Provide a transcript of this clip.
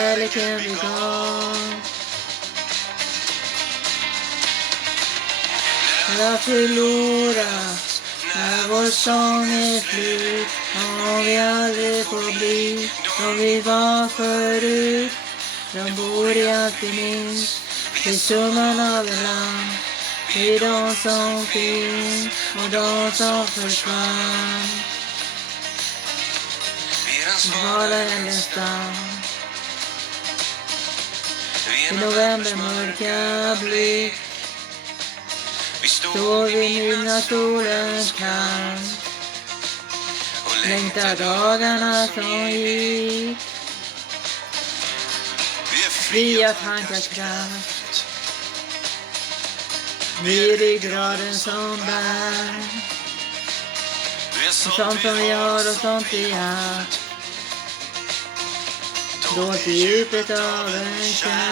kärleken vi gav. När förlorat, när vår sång är slut, om vi aldrig får bli som vi var förut. De bor i alltid minst, i summan av en land, i de som finns och de som försvann. Svala eller stam, i november mörka blick, står vid midnattssolens kant och längtar dagarna som gick. Fria tankars kraft, vid ryggraden som bär, sånt som vi har och sånt vi haft, dolt i djupet av en kärn.